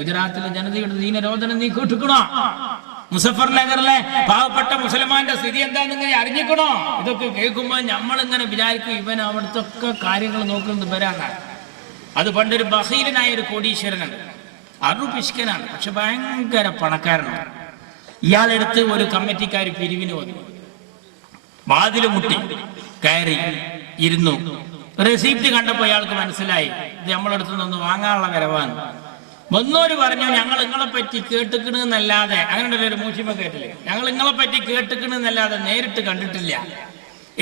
ഗുജറാത്തിലെ ജനതയുടെ ദീനരോധനം നീ കേട്ടിക്കണോ? മുസഫർ നഗറിലെ പാവപ്പെട്ട മുസൽമാന്റെ സ്ഥിതി എന്താണെന്ന് അറിഞ്ഞിക്കണോ? ഇതൊക്കെ കേൾക്കുമ്പോൾ നമ്മളിങ്ങനെ വിചാരിക്കും ഇവൻ അവിടുത്തെ ഒക്കെ കാര്യങ്ങൾ നോക്കുന്നത് വരാനാണ്. അത് പണ്ടൊരു ബഹീലനായ ഒരു കോടീശ്വരനാണ്, അറുപിഷ്കനാണ്, പക്ഷെ ഭയങ്കര പണക്കാരനാണ്. ഇയാളെടുത്ത് ഒരു കമ്മിറ്റിക്കാർ പിരിവിന് വന്നു. വാതില് മുട്ടി കയറി ഇരുന്നു. റെസീപ്റ്റ് കണ്ടപ്പോൾ അയാൾക്ക് മനസ്സിലായി ഇത് നമ്മളടുത്ത് നിന്ന് വാങ്ങാനുള്ള വരവാണ്. വന്നോര് പറഞ്ഞു ഞങ്ങൾ നിങ്ങളെ പറ്റി കേട്ടിക്കണെന്നല്ലാതെ, അങ്ങനെ ഒരു മൂഷിമ കേട്ടില്ലേ, ഞങ്ങൾ നിങ്ങളെ പറ്റി കേട്ടിക്കണെന്നല്ലാതെ നേരിട്ട് കണ്ടിട്ടില്ല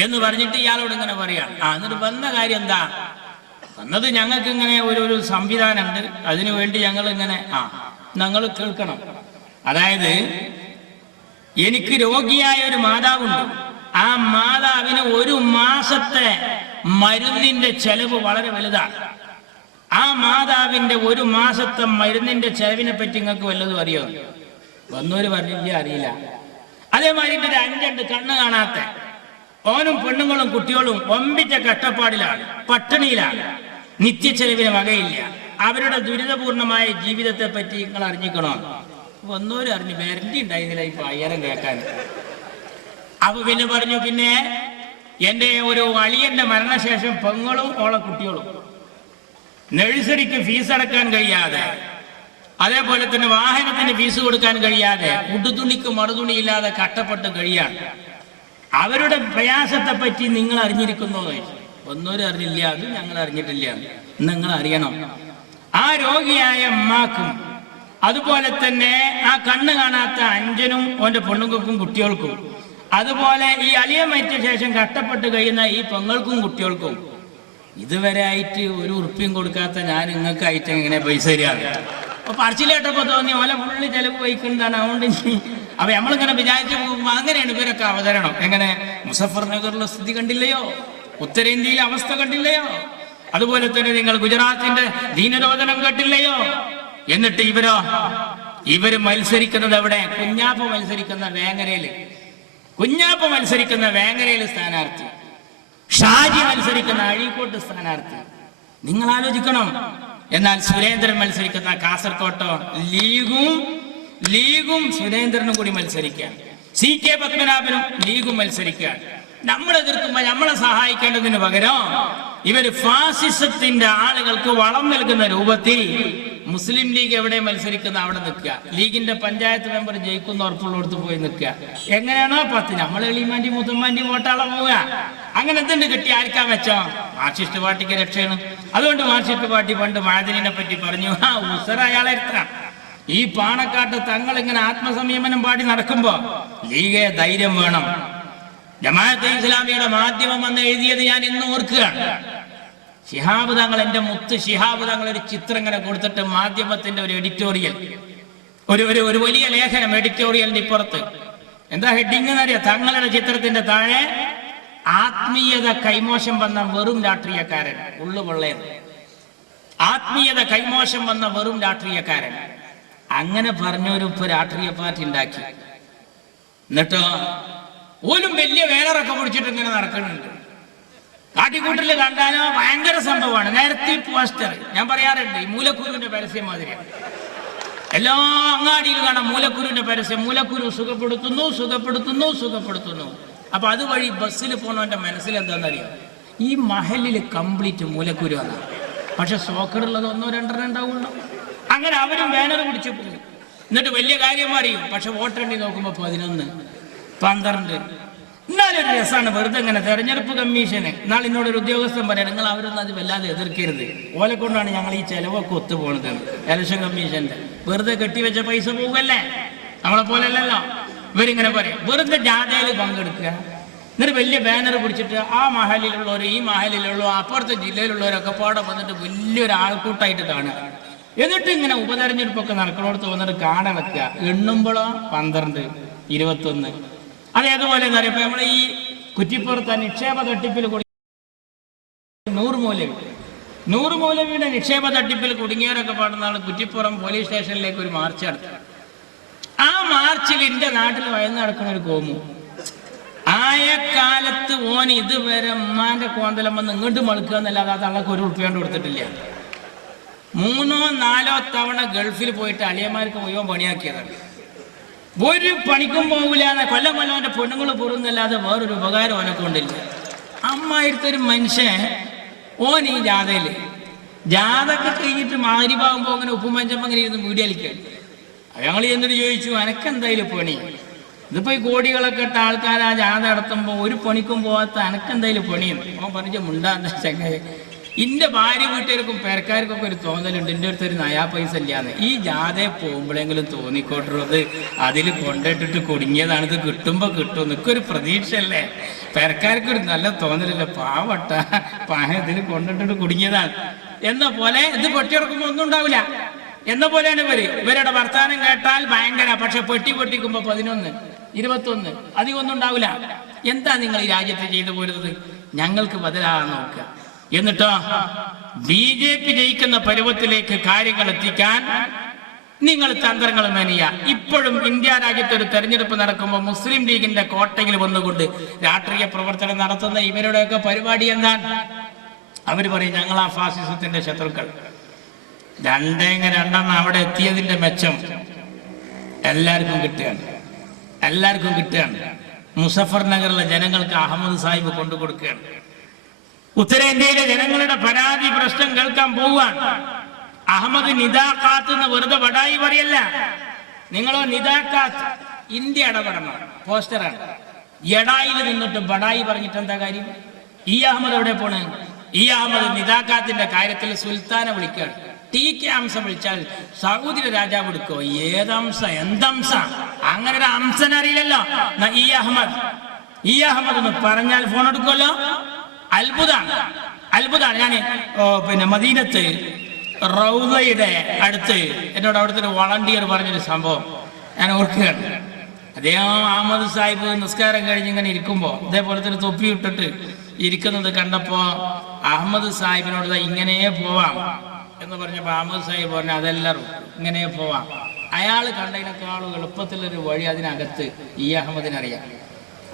എന്ന് പറഞ്ഞിട്ട് ഇയാളോട് ഇങ്ങനെ പറയാണ്. എന്നിട്ട് വന്ന കാര്യം എന്താ? വന്നത് ഞങ്ങൾക്ക് ഇങ്ങനെ ഒരു സംവിധാനമുണ്ട്, അതിനു വേണ്ടി ഞങ്ങൾ ഇങ്ങനെ ഞങ്ങൾ കേൾക്കണം. അതായത് എനിക്ക് രോഗിയായ ഒരു മാതാവുണ്ട്, ആ മാതാവിന് ഒരു മാസത്തെ മരുന്നിന്റെ ചെലവ് വളരെ വലുതാണ്. ആ മാതാവിന്റെ ഒരു മാസത്തെ മരുന്നിന്റെ ചെലവിനെ പറ്റി നിങ്ങൾക്ക് വല്ലതും അറിയോ? വന്നോര് പറഞ്ഞില്ല, അറിയില്ല. അതേമാതിരി ഒരു 5 കണ്ണ് കാണാത്ത ഓനും പെണ്ണുങ്ങളും കുട്ടികളും ഒമ്പിച്ച കഷ്ടപ്പാടിലാണ്, പട്ടിണിയിലാണ്, നിത്യച്ചെലവിന് വകയില്ല. അവരുടെ ദുരിതപൂർണമായ ജീവിതത്തെ പറ്റി നിങ്ങൾ അറിഞ്ഞിക്കണോ? വന്നോര് അറിഞ്ഞു, വേരണ്ടി ഉണ്ടായിരുന്നില്ല ഇപ്പൊ 1000 കേൾക്കാൻ. അപ്പൊ പിന്നെ പറഞ്ഞു, പിന്നെ എൻ്റെ ഒരു അളിയന്റെ മരണശേഷം പെങ്ങളും ഓളെ കുട്ടികളും നഴ്സറിക്ക് ഫീസ് അടക്കാൻ കഴിയാതെ, അതേപോലെ തന്നെ വാഹനത്തിന് ഫീസ് കൊടുക്കാൻ കഴിയാതെ, ഉടുതുണിക്ക് മറുതുണിയില്ലാതെ കഷ്ടപ്പെട്ട് കഴിയാണ്. അവരുടെ പ്രയാസത്തെ പറ്റി നിങ്ങൾ അറിഞ്ഞിരിക്കുന്നോ? ഒന്നോരും അറിഞ്ഞില്ല. അത് ഞങ്ങൾ അറിഞ്ഞിട്ടില്ല. നിങ്ങൾ അറിയണം. ആ രോഗിയായ അമ്മാക്കും അതുപോലെ തന്നെ ആ കണ്ണ് കാണാത്ത അഞ്ചനും ഓന്റെ പെണ്ണുങ്ങൾക്കും കുട്ടികൾക്കും, അതുപോലെ ഈ അലിയ മരിച്ച ശേഷം കഷ്ടപ്പെട്ട് കഴിയുന്ന ഈ പെങ്ങൾക്കും കുട്ടികൾക്കും ഇതുവരെ ആയിട്ട് ഒരു ഉറുപ്പ്യം കൊടുക്കാത്ത ഞാൻ നിങ്ങൾക്കായിട്ട് എങ്ങനെ പൈസ തരികയാണ്? അപ്പൊ പറച്ചിലേട്ടപ്പോ തോന്നി ഓല ഫുള്ള് ചെലവ് വഹിക്കുന്നതാണ്. അതുകൊണ്ട് അപ്പൊ നമ്മളിങ്ങനെ വിചാരിച്ചു പോകുമ്പോൾ അങ്ങനെയാണ് ഇവരൊക്കെ അവതരണം. എങ്ങനെ മുസഫർ നഗറിലെ സ്ഥിതി കണ്ടില്ലയോ? ഉത്തരേന്ത്യയിലെ അവസ്ഥ കണ്ടില്ലയോ? അതുപോലെ തന്നെ നിങ്ങൾ ഗുജറാത്തിന്റെ ദീനരോധനം കേട്ടില്ലയോ? എന്നിട്ട് ഇവര് മത്സരിക്കുന്നത് എവിടെ? കുഞ്ഞാപ്പ മത്സരിക്കുന്ന വേങ്ങരയില് സ്ഥാനാർത്ഥി, ഷാജി മത്സരിക്കുന്ന അഴീക്കോട്ട് സ്ഥാനാർത്ഥി. നിങ്ങൾ ആലോചിക്കണം. എന്നാൽ സുരേന്ദ്രൻ മത്സരിക്കുന്ന കാസർകോട്ടോ ലീഗും സുരേന്ദ്രനും കൂടി മത്സരിക്കാൻ, CK പത്മനാഭനും ലീഗും മത്സരിക്കാൻ. നമ്മളെ എതിർക്കുമ്പോൾ നമ്മളെ സഹായിക്കേണ്ടതിന് പകരം ഇവര് ഫാസിസത്തിന്റെ ആളുകൾക്ക് വളം നൽകുന്ന രൂപത്തിൽ മുസ്ലിം ലീഗ് എവിടെ മത്സരിക്കുന്ന അവിടെ നിൽക്കുക, ലീഗിന്റെ പഞ്ചായത്ത് മെമ്പർ ജയിക്കുന്ന ഉറപ്പുള്ളടത്ത് പോയി നിൽക്കുക. എങ്ങനെയാണോ 10 നമ്മൾ എളിമാന്റി മുത്തമ്മാന്റി വോട്ടാളെ പോവുക. അങ്ങനെ എന്തുണ്ട് കിട്ടി ആർക്കാ വെച്ചോ? മാർക്സിസ്റ്റ് പാർട്ടിക്ക് രക്ഷയാണ്. അതുകൊണ്ട് മാർക്സിസ്റ്റ് പാർട്ടി പണ്ട് മഴദിനെ പറ്റി പറഞ്ഞു, ഉസറ അയാളെ എത്താം. ഈ പാണക്കാട്ട് തങ്ങൾ ഇങ്ങനെ ആത്മസംയമനം പാടി നടക്കുമ്പോ ലീഗെ ധൈര്യം വേണം. ജമാഅത്തെ ഇസ്ലാമിയുടെ മാധ്യമം വന്ന് എഴുതിയത് ഞാൻ ഇന്ന് ഓർക്കുകയാണ്. ശിഹാബ് തങ്ങൾ, എന്റെ മുത്ത് ശിഹാബ് തങ്ങൾ ഒരു ചിത്രം ഇങ്ങനെ കൊടുത്തിട്ട് മാധ്യമത്തിന്റെ ഒരു എഡിറ്റോറിയൽ, ഒരു വലിയ ലേഖനം എഡിറ്റോറിയലിന്റെ ഇപ്പുറത്ത് എന്താ ഹെഡിങ് എന്നറിയാം? തങ്ങളുടെ ചിത്രത്തിന്റെ താഴെ ആത്മീയത കൈമോശം വന്ന വെറും രാഷ്ട്രീയക്കാരൻ, ഉള്ളുപൊള്ളയൻ. ആത്മീയത കൈമോശം വന്ന വെറും രാഷ്ട്രീയക്കാരൻ. അങ്ങനെ പറഞ്ഞൊരു രാഷ്ട്രീയ പാർട്ടി ഉണ്ടാക്കി. എന്നിട്ടോ പോലും വലിയ വേലറൊക്കെ പിടിച്ചിട്ട് ഇങ്ങനെ നടക്കുന്നുണ്ട്. കാട്ടിക്കൂട്ടിൽ കണ്ടാലോ ഭയങ്കര സംഭവമാണ്. നേരത്തെ പോസ്റ്റർ ഞാൻ പറയാറുണ്ട്, ഈ മൂലക്കുരുവിന്റെ പരസ്യം മാതിരിയാണ്. എല്ലാ അങ്ങാടിയിലും കാണാം മൂലക്കുരുവിന്റെ പരസ്യം. മൂലക്കുരു സുഖപ്പെടുത്തുന്നു. അപ്പൊ അതുവഴി ബസ്സിൽ പോണവന്റെ മനസ്സിൽ എന്താണെന്നറിയാം? ഈ മഹലില് കംപ്ലീറ്റ് മൂലക്കുരുവാണ്. പക്ഷെ സോക്കറുള്ളത് 1-2 ഉണ്ടാവുള്ളൂ. അങ്ങനെ അവരും ബാനർ പിടിച്ചു പോകും. എന്നിട്ട് വലിയ കാര്യം അറിയും. പക്ഷെ വോട്ടെണ്ണി നോക്കുമ്പോ 11, 12. എന്നാലൊരു രസമാണ്. വെറുതെ ഇങ്ങനെ തെരഞ്ഞെടുപ്പ് കമ്മീഷന് എന്നാൽ എന്നോടൊരു ഉദ്യോഗസ്ഥൻ പറയാം, നിങ്ങൾ അവരൊന്നും അത് വല്ലാതെ എതിർക്കരുത്, ഓലെ കൊണ്ടാണ് ഞങ്ങൾ ഈ ചെലവൊക്കെ ഒത്തുപോകുന്നത്. ഇലക്ഷൻ കമ്മീഷന്റെ വെറുതെ കെട്ടിവെച്ച പൈസ പോകല്ലേ, നമ്മളെ പോലെയല്ലല്ലോ. ഇവരിങ്ങനെ പറയും, വെറുതെ ജാഥയിൽ പങ്കെടുക്കുക, എന്നിട്ട് വലിയ ബാനർ പിടിച്ചിട്ട് ആ മഹലിലുള്ളവർ, ഈ മഹലിലുള്ളവർ, അപ്പുറത്തെ ജില്ലയിലുള്ളവരൊക്കെ പാടെ വന്നിട്ട് വലിയൊരു ആൾക്കൂട്ടായിട്ട് കാണുക. എന്നിട്ട് ഇങ്ങനെ ഉപതെരഞ്ഞെടുപ്പൊക്കെ നടക്കണോടത്ത് വന്നിട്ട് കാടളക്കുക. എണ്ണുമ്പോഴോ 12, 21. അതേതുപോലെ എന്താ പറയുക, ഇപ്പൊ നമ്മൾ ഈ കുറ്റിപ്പുറത്ത് നിക്ഷേപ തട്ടിപ്പിൽ 100 മൗലവിയുടെ നിക്ഷേപ തട്ടിപ്പിൽ കുടുങ്ങിയവരൊക്കെ പാടുന്ന ആൾ കുറ്റിപ്പുറം പോലീസ് സ്റ്റേഷനിലേക്ക് ഒരു മാർച്ച് നടത്തി. ആ മാർച്ചിൽ എൻ്റെ നാട്ടിൽ വയന്ന് നടക്കുന്ന ഒരു കോമു ആയ കാലത്ത് ഓൻ ഇതുവരെ ഉമ്മാന്റെ കോന്തലം വന്ന് ഇങ്ങോട്ട് മളുക്കുക എന്നല്ലാതെ ആ തള്ളക്ക് 1 ഉറുപ്പ്യ കൊണ്ട് കൊടുത്തിട്ടില്ല. 3 4 തവണ ഗൾഫിൽ പോയിട്ട് അളിയന്മാർക്ക് മുഴുവൻ പണിയാക്കിയതാണ്. ഒരു പണിക്കും പോകില്ല. കൊല്ലം കൊല്ലവൻ്റെ പെണ്ണുങ്ങൾ പൊറുന്നല്ലാതെ വേറൊരു ഉപകാരം ഓനെ കൊണ്ടില്ല. അമ്മായിരത്തൊരു മനുഷ്യൻ ഓൻ ഈ ജാഥയില് ജാഥൊക്കെ കഴിഞ്ഞിട്ട് മാരിഭാവുമ്പോൾ അങ്ങനെ ഉപ്പും പഞ്ചപ്പം അങ്ങനെ ഇരുന്ന് വീഡിയോ കളിക്കുകയാണ്. ഞങ്ങൾ എന്നിട്ട് ചോദിച്ചു, അനക്കെന്തായാലും പണി? ഇതിപ്പോ ഈ കോടികളൊക്കെ ഇട്ട ആൾക്കാർ ആ ജാഥ നടത്തുമ്പോൾ ഒരു പണിക്കും പോകാത്ത അനക്കെന്തായാലും പണിയുണ്ട്. അവൻ പറഞ്ഞു, മുണ്ടാന്താ ചങ്ങായി, ഇന്റെ ഭാര്യ വീട്ടുകാർക്കും പേരക്കാർക്കൊക്കെ ഒരു തോന്നലുണ്ട് എൻ്റെ അടുത്തൊരു നയാ പൈസ ഇല്ലാന്ന്. ഈ ജാഥയെ പോകുമ്പോഴെങ്കിലും തോന്നിക്കോട്ടുള്ളത് അതിൽ കൊണ്ടിട്ടിട്ട് കുടുങ്ങിയതാണ്, ഇത് കിട്ടുമ്പോൾ കിട്ടും, നിനക്കൊരു പ്രതീക്ഷയല്ലേ, പേരക്കാർക്കൊരു നല്ല തോന്നലല്ലേ, പാവട്ട ഇതിൽ കൊണ്ടിട്ടിട്ട് കുടുങ്ങിയതാണ് എന്ന പോലെ. ഇത് പൊട്ടിയിറക്കുമ്പോൾ ഒന്നും ഉണ്ടാവില്ല എന്ന പോലെയാണ് ഇവരുടെ വർത്താനം കേട്ടാൽ ഭയങ്കര. പക്ഷെ പൊട്ടിക്കുമ്പോൾ 11 21 അധികം ഒന്നും ഉണ്ടാവില്ല. എന്താ നിങ്ങൾ ഈ രാജ്യത്ത് ചെയ്തു പോരുന്നത്? ഞങ്ങൾക്ക് ബദലാകാൻ നോക്കുക. എന്നിട്ടോ BJP ജയിക്കുന്ന പരുവത്തിലേക്ക് കാര്യങ്ങൾ എത്തിക്കാൻ നിങ്ങൾ തന്ത്രങ്ങൾ മെനയ. ഇപ്പോഴും ഇന്ത്യ രാജ്യത്ത് ഒരു തെരഞ്ഞെടുപ്പ് നടക്കുമ്പോൾ മുസ്ലിം ലീഗിന്റെ കോട്ടയിൽ വന്നുകൊണ്ട് രാഷ്ട്രീയ പ്രവർത്തനം നടത്തുന്ന ഇവരുടെയൊക്കെ പരിപാടി എന്താണ്? അവർ പറയും, ഞങ്ങൾ ആ ഫാസിസത്തിന്റെ ശത്രുക്കൾ. രണ്ടെണ്ണം അവിടെ എത്തിയതിന്റെ മെച്ചം എല്ലാവർക്കും കിട്ടുകയാണ്. മുസഫർ നഗറിലെ ജനങ്ങൾക്ക് അഹമ്മദ് സാഹിബ് കൊണ്ടു കൊടുക്കുകയാണ്. ഉത്തരേന്ത്യയിലെ ജനങ്ങളുടെ പരാതി പ്രശ്നം കേൾക്കാൻ പോവുകയാണ്. അഹമ്മദ് നിദാഖാത്ത് എന്ന് വെറുതെ ബടായി പറയല്ല. നിങ്ങളോ നിദാഖാത്ത് ഇന്ത്യ ഇടപെടണം പോസ്റ്ററാണ്. എടായിൽ നിന്നിട്ട് ബടായി പറഞ്ഞിട്ട് എന്താ കാര്യം? ഈ അഹമ്മദ് എവിടെ പോണ്? ഈ അഹമ്മദ് നിദാഖാത്തിന്റെ കാര്യത്തിൽ സുൽത്താനെ വിളിക്കുകയാണ്. TK അംസം വിളിച്ചാൽ സൗദിയുടെ രാജാവ് എടുക്കോ? ഏതംസ എന്തംസ? അങ്ങനെ ഒരു അംസൻ അറിയില്ലല്ലോ. ഈ അഹമ്മദ് എന്ന് പറഞ്ഞാൽ ഫോൺ എടുക്കുമല്ലോ. അത്ഭുതമാണ്. ഞാൻ പിന്നെ മദീനത്ത് റൗദയുടെ അടുത്ത് എന്നോട് അവിടുത്തെ ഒരു വളണ്ടിയർ പറഞ്ഞൊരു സംഭവം ഞാൻ ഓർക്കുകയാണ്. അദ്ദേഹം അഹമ്മദ് സാഹിബ് നിസ്കാരം കഴിഞ്ഞ് ഇങ്ങനെ ഇരിക്കുമ്പോൾ ഇതേപോലത്തെ ഒരു തൊപ്പി ഇട്ടിട്ട് ഇരിക്കുന്നത് കണ്ടപ്പോൾ അഹമ്മദ് സാഹിബിനോട് ഇങ്ങനെ പോവാം എന്ന് പറഞ്ഞപ്പോൾ അഹമ്മദ് സാഹിബ് പറഞ്ഞു, അതെല്ലാവരും ഇങ്ങനെ പോവാം. അയാൾ കണ്ടതിനേക്കാളും എളുപ്പത്തിലൊരു വഴി അതിനകത്ത് ഈ അഹമ്മദിനറിയാം.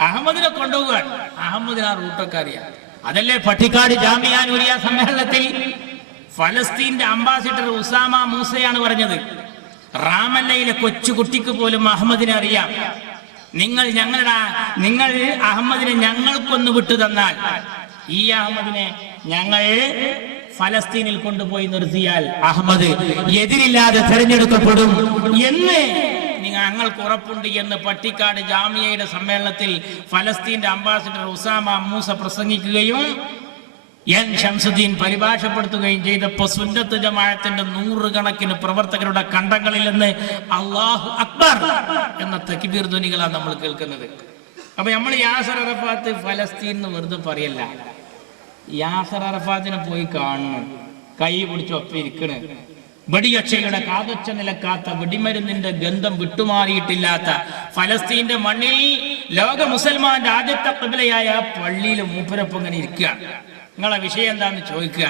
അഹമ്മദിനെ കൊണ്ടുപോകാൻ അഹമ്മദിന് ആ റൂട്ടൊക്കെ അറിയാം. അതല്ലേ പട്ടിക്കാട് ജാമിഅ നൂരിയ സമ്മേളനത്തിൽ ഫലസ്തീന്റെ അംബാസിഡർ ഉസാമ മൂസയാണ് പറഞ്ഞത്, റാമല്ലയിലെ കൊച്ചുകുട്ടിക്ക് പോലും അഹമ്മദിനെ അറിയാം. നിങ്ങൾ അഹമ്മദിനെ ഞങ്ങൾക്കൊന്ന് വിട്ടു തന്നാൽ ഈ അഹമ്മദിനെ ഞങ്ങൾ ഫലസ്തീനിൽ കൊണ്ടുപോയി നിർത്തിയാൽ അഹമ്മദ് എതിരില്ലാതെ തെരഞ്ഞെടുക്കപ്പെടും എന്ന് ഞങ്ങൾക്ക് ഉറപ്പുണ്ട് എന്ന് പട്ടിക്കാട് ജാമിയയുടെ സമ്മേളനത്തിൽ ഫലസ്തീന്റെ അംബാസിഡർ ഉസാമ മൂസ പ്രസംഗിക്കുകയും എൻ ഷംസുദ്ദീൻ പരിഭാഷപ്പെടുത്തുകയും ചെയ്തപ്പോൾ സുന്നത്ത് ജമാഅത്തിന്റെ 100 കണക്കിന് പ്രവർത്തകരുടെ കണ്ടങ്ങളിൽ നിന്ന് അല്ലാഹു അക്ബർ എന്ന തക്ബീർ ധ്വനികളാണ് നമ്മൾ കേൾക്കുന്നത്. അപ്പൊ നമ്മൾ യാസർ അറഫാത്ത് ഫലസ്തീൻ എന്ന് വെറുതെ പറയല്ല. യാസർ അറഫാത്തിനെ പോയി കാണുന്നു, കൈ പിടിച്ച് ഒപ്പിരിക്കണ്. വെടിയക്ഷയുടെ കാതൊച്ച നിലക്കാത്ത, വെടിമരുന്നിന്റെ ഗന്ധം വിട്ടുമാറിയിട്ടില്ലാത്ത ഫലസ്തീന്റെ മണ്ണിൽ ലോക മുസൽമാന്റെ ആദ്യത്തെ ഖിബ്ലയായ പള്ളിയിൽ മൂപ്പരൊപ്പം ഇങ്ങനെ ഇരിക്കുകയാണ്. നിങ്ങളെ വിഷയം എന്താന്ന് ചോദിക്കുക.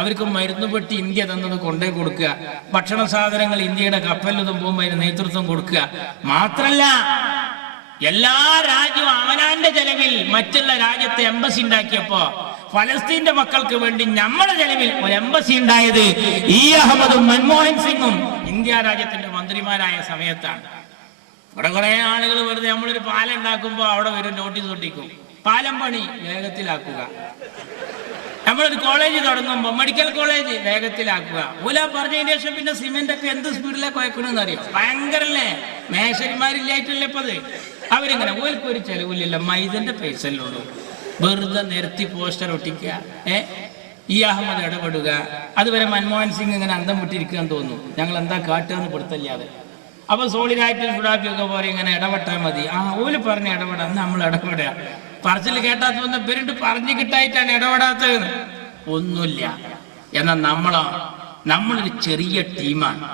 അവർക്ക് മരുന്നുപെട്ടി ഇന്ത്യ തന്നത് കൊണ്ടേ കൊടുക്കുക, ഭക്ഷണ സാധനങ്ങൾ ഇന്ത്യയുടെ കപ്പലിലും പോകുമ്പോൾ അതിന് നേതൃത്വം കൊടുക്കുക. മാത്രല്ല എല്ലാ രാജ്യവും അവനാന്റെ ചെലവിൽ മറ്റുള്ള രാജ്യത്തെ എംബസി ഉണ്ടാക്കിയപ്പോ ഫലസ്തീന്റെ മക്കൾക്ക് വേണ്ടി നമ്മുടെ ചെലവിൽ ഒരു എംബസി ഉണ്ടായത് ഈ അഹമ്മദും മൻമോഹൻ സിംഗും ഇന്ത്യ രാജ്യത്തിന്റെ മന്ത്രിമാരായ സമയത്താണ്. ഇവിടെ കുറെ ആളുകൾ വെറുതെ നമ്മളൊരു പാലം ഉണ്ടാക്കുമ്പോൾ അവിടെ വരും നോട്ടീസ് ഒട്ടിക്കും, പാലം പണി വേഗത്തിലാക്കുക. നമ്മളൊരു കോളേജ് തുടങ്ങുമ്പോൾ മെഡിക്കൽ കോളേജ് വേഗത്തിലാക്കുക. ഓല പറഞ്ഞതിന് ശേഷം പിന്നെ സിമെന്റ് ഒക്കെ എന്ത് സ്പീഡിലാണ് കുഴക്കണമെന്ന് അറിയാം. ഭയങ്കരല്ലേ, മേശരിമാരില്ലായിട്ടല്ലേ ഇപ്പത്. അവരിങ്ങനെ ഓൽക്കൊരു ചെലവില്ല, മൈദന്റെ പൈസല്ലേ ഉള്ളൂ, വെറുതെ നിരത്തി പോസ്റ്റർ ഒട്ടിക്കുക. ഈ അഹമ്മദ് ഇടപെടുക. അതുവരെ മൻമോഹൻ സിംഗ് ഇങ്ങനെ അന്തം വിട്ടിരിക്കാൻ തോന്നുന്നു, ഞങ്ങൾ എന്താ കാട്ടുകയെന്ന് പിടുത്തല്ലാതെ. അപ്പൊ സോളിഡായിട്ട് സുഡാപ്പിയൊക്കെ പോലെ ഇങ്ങനെ ഇടപെട്ടാൽ മതി. ഓല് പറഞ്ഞ് ഇടപെടാം, നമ്മൾ ഇടപെടുക. പറച്ചിൽ കേട്ടാത്ത വന്ന പേരിട്ട് പറഞ്ഞു കിട്ടായിട്ടാണ് ഇടപെടാത്തത്. ഒന്നുമില്ല. എന്നാൽ നമ്മളൊരു ചെറിയ ടീമാണ്,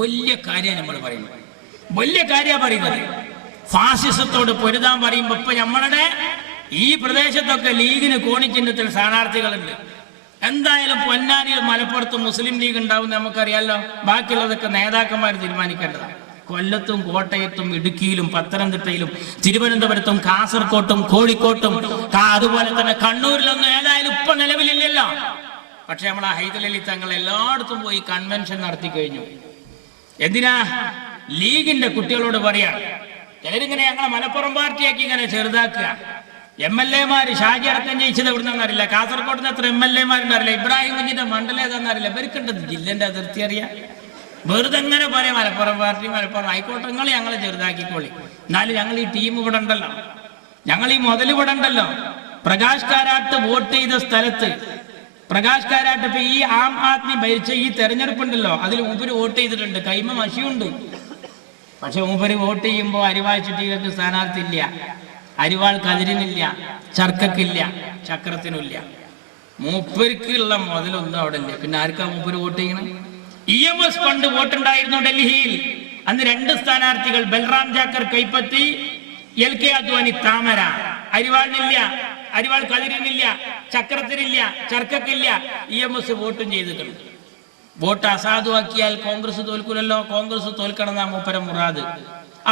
വലിയ കാര്യമാണ് നമ്മൾ പറയുന്നത്, വലിയ കാര്യമാണ് പറയുന്നത്. ഫാസിസത്തോട് പൊരുതാൻ പറയുമ്പോ ഇപ്പൊ നമ്മളുടെ ഈ പ്രദേശത്തൊക്കെ ലീഗിന് കോണിച്ചിഹ്നത്തിൽ സ്ഥാനാർത്ഥികളുണ്ട്. എന്തായാലും പൊന്നാനിയിൽ മലപ്പുറത്തും മുസ്ലിം ലീഗ് ഉണ്ടാവും നമുക്കറിയാലോ. ബാക്കിയുള്ളതൊക്കെ നേതാക്കന്മാർ തീരുമാനിക്കേണ്ടതാണ്. കൊല്ലത്തും കോട്ടയത്തും ഇടുക്കിയിലും പത്തനംതിട്ടയിലും തിരുവനന്തപുരത്തും കാസർകോട്ടും കോഴിക്കോട്ടും അതുപോലെ തന്നെ കണ്ണൂരിലൊന്നും ഏതായാലും ഇപ്പൊ നിലവിലില്ലല്ലോ. പക്ഷെ നമ്മൾ ആ ഹൈദരലി തങ്ങൾ എല്ലായിടത്തും പോയി കൺവെൻഷൻ നടത്തി കഴിഞ്ഞു. എന്തിനാ? ലീഗിന്റെ കുട്ടികളോട് പറയാണ്. ചിലരിങ്ങനെ ഞങ്ങളെ മലപ്പുറം പാർട്ടിയാക്കി ഇങ്ങനെ ചെറുതാക്കുക. MLA മാര് ഷാജി അടക്കം ജയിച്ചത് എവിടുന്നറിയില്ല, കാസർഗോഡ് നിന്ന് എത്ര MLA മാരുണ്ടറിയില്ല, ഇബ്രാഹിം കുഞ്ഞിന്റെ മണ്ഡലം ഏതാണെന്നറിയില്ല, ഇവർക്കുണ്ടത് ജില്ലന്റെ അതിർത്തി അറിയാം. വെറുതെ എങ്ങനെ പറയാം മലപ്പുറം പാർട്ടി മലപ്പുറം ആയിക്കോട്ടെ, നിങ്ങൾ ഞങ്ങളെ ചെറുതാക്കിക്കോളി. എന്നാലും ഞങ്ങൾ ഈ ടീം ഇവിടെ ഉണ്ടല്ലോ, ഞങ്ങൾ ഈ മുതൽ ഇവിടെ ഉണ്ടല്ലോ. പ്രകാശ് കാരാട്ട് വോട്ട് ചെയ്ത സ്ഥലത്ത്, പ്രകാശ് കാരാട്ട് ഇപ്പൊ ഈ ആം ആദ്മി ഭരിച്ച ഈ തെരഞ്ഞെടുപ്പുണ്ടല്ലോ, അതിൽ മൂപ്പര് വോട്ട് ചെയ്തിട്ടുണ്ട്, കൈമ മഷിയുണ്ട്. പക്ഷെ മൂപ്പര് വോട്ട് ചെയ്യുമ്പോൾ അരിവാൾ ചുറ്റികൾക്ക് സ്ഥാനാർത്ഥി ഇല്ല, അരിവാൾ കതിരിനില്ല, ചർക്കക്കില്ല, ചക്രത്തിനില്ല. മൂപ്പർക്കുള്ള മുതലൊന്നും അവിടെ ഇല്ല. പിന്നെ ആർക്കാ മൂപ്പര് വോട്ട് ചെയ്യണം? EMS ഫണ്ട് വോട്ടുണ്ടായിരുന്നു ഡൽഹിയിൽ. അന്ന് 2 സ്ഥാനാർത്ഥികൾ, ബൽറാം ജാക്കർ കൈപ്പത്തി, LK അദ്വാനി താമര. അരിവാളിനില്ല, അരിവാൾ കതിരിനില്ല, ചക്രത്തിനില്ല, ചർക്കക്കില്ല. EMS വോട്ടും ചെയ്തിട്ടുണ്ട്. വോട്ട് അസാധുവാക്കിയാൽ കോൺഗ്രസ് തോൽക്കൂലല്ലോ, കോൺഗ്രസ് തോൽക്കണം എന്നാ മൂപ്പര മുറാദ്.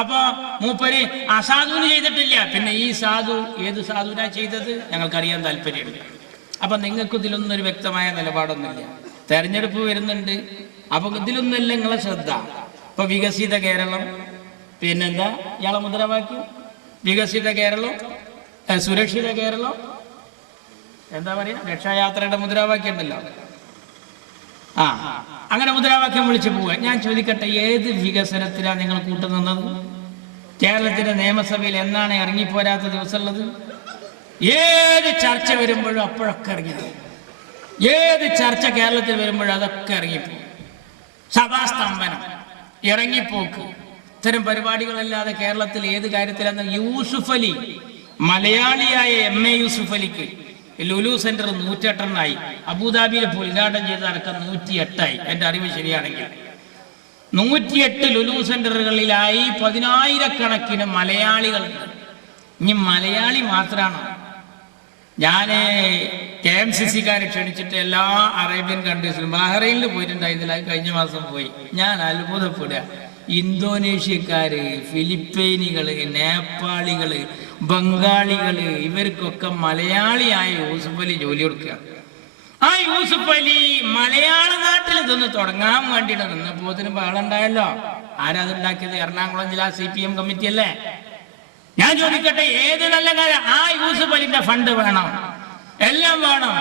അപ്പൊ മൂപ്പര് അസാധുവിന് ചെയ്തിട്ടില്ല. പിന്നെ ഈ സാധു ഏത് സാധുവിനാ ചെയ്തത് ഞങ്ങൾക്കറിയാൻ താല്പര്യമില്ല. അപ്പൊ നിങ്ങൾക്ക് ഇതിലൊന്നും ഒരു വ്യക്തമായ നിലപാടൊന്നുമില്ല. തെരഞ്ഞെടുപ്പ് വരുന്നുണ്ട്, അപ്പൊ ഇതിലൊന്നുമില്ല നിങ്ങളെ ശ്രദ്ധ. ഇപ്പൊ വികസിത കേരളം, പിന്നെന്താ ഇയാളെ മുദ്രാവാക്യം? വികസിത കേരളം, സുരക്ഷിത കേരളം, എന്താ പറയാ, രക്ഷായാത്രയുടെ മുദ്രാവാക്യം ഉണ്ടല്ലോ. അങ്ങനെ മുദ്രാവാക്യം വിളിച്ചു പോവുക. ഞാൻ ചോദിക്കട്ടെ, ഏത് വികസനത്തിലാണ് നിങ്ങൾ കൂട്ടുനിന്നത്? കേരളത്തിന്റെ നിയമസഭയിൽ എന്നാണ് ഇറങ്ങിപ്പോരാത്ത ദിവസമുള്ളത്? ഏത് ചർച്ച വരുമ്പോഴും അപ്പോഴൊക്കെ ഇറങ്ങിപ്പോകും. ഏത് ചർച്ച കേരളത്തിൽ വരുമ്പോഴും അതൊക്കെ ഇറങ്ങിപ്പോകും. സഭാസ്തംഭനം, ഇറങ്ങിപ്പോക്ക്, ഇത്തരം പരിപാടികളല്ലാതെ കേരളത്തിൽ ഏത് കാര്യത്തിലാണ്? യൂസുഫ് അലി, മലയാളിയായ MA യൂസുഫ് അലിക്ക് ലുലു സെന്റർ 108 അബുദാബിയിൽ ഉദ്ഘാടനം ചെയ്ത് അടക്കം 108. എന്റെ അറിവ് ശരിയാണെങ്കിൽ 108 ലുലു സെന്ററുകളിലായി 10,000-കണക്കിന് മലയാളികളുണ്ട്. ഇനി മലയാളി മാത്രമാണ്. ഞാൻ KMCC-കാരെ ക്ഷണിച്ചിട്ട് എല്ലാ അറേബ്യൻ കൺട്രീസിലും, ബഹ്റൈനിൽ പോയിട്ടുണ്ടായിരുന്നില്ല, കഴിഞ്ഞ മാസം പോയി. ഞാൻ അത്ഭുതപ്പെടുക. ഇന്തോനേഷ്യക്കാര്, ഫിലിപ്പൈനികള്, നേപ്പാളികള്, ബംഗാളികള്, ഇവർക്കൊക്കെ മലയാളിയായ യൂസുഫ് അലി ജോലി കൊടുക്കുക. ആ യൂസുഫ് അലി മലയാള നാട്ടിൽ ഇതൊന്ന് തുടങ്ങാൻ വേണ്ടിയിട്ട് നിന്നപ്പോത്തിന് ബഹളുണ്ടായല്ലോ. ആരാതുണ്ടാക്കിയത്? എറണാകുളം ജില്ലാ CPM കമ്മിറ്റി അല്ലേ? ഞാൻ ചോദിക്കട്ടെ, ഏത് നല്ല കാര്യം? ആ യൂസുഫ് അലിന്റെ ഫണ്ട് വേണം, എല്ലാം വേണം.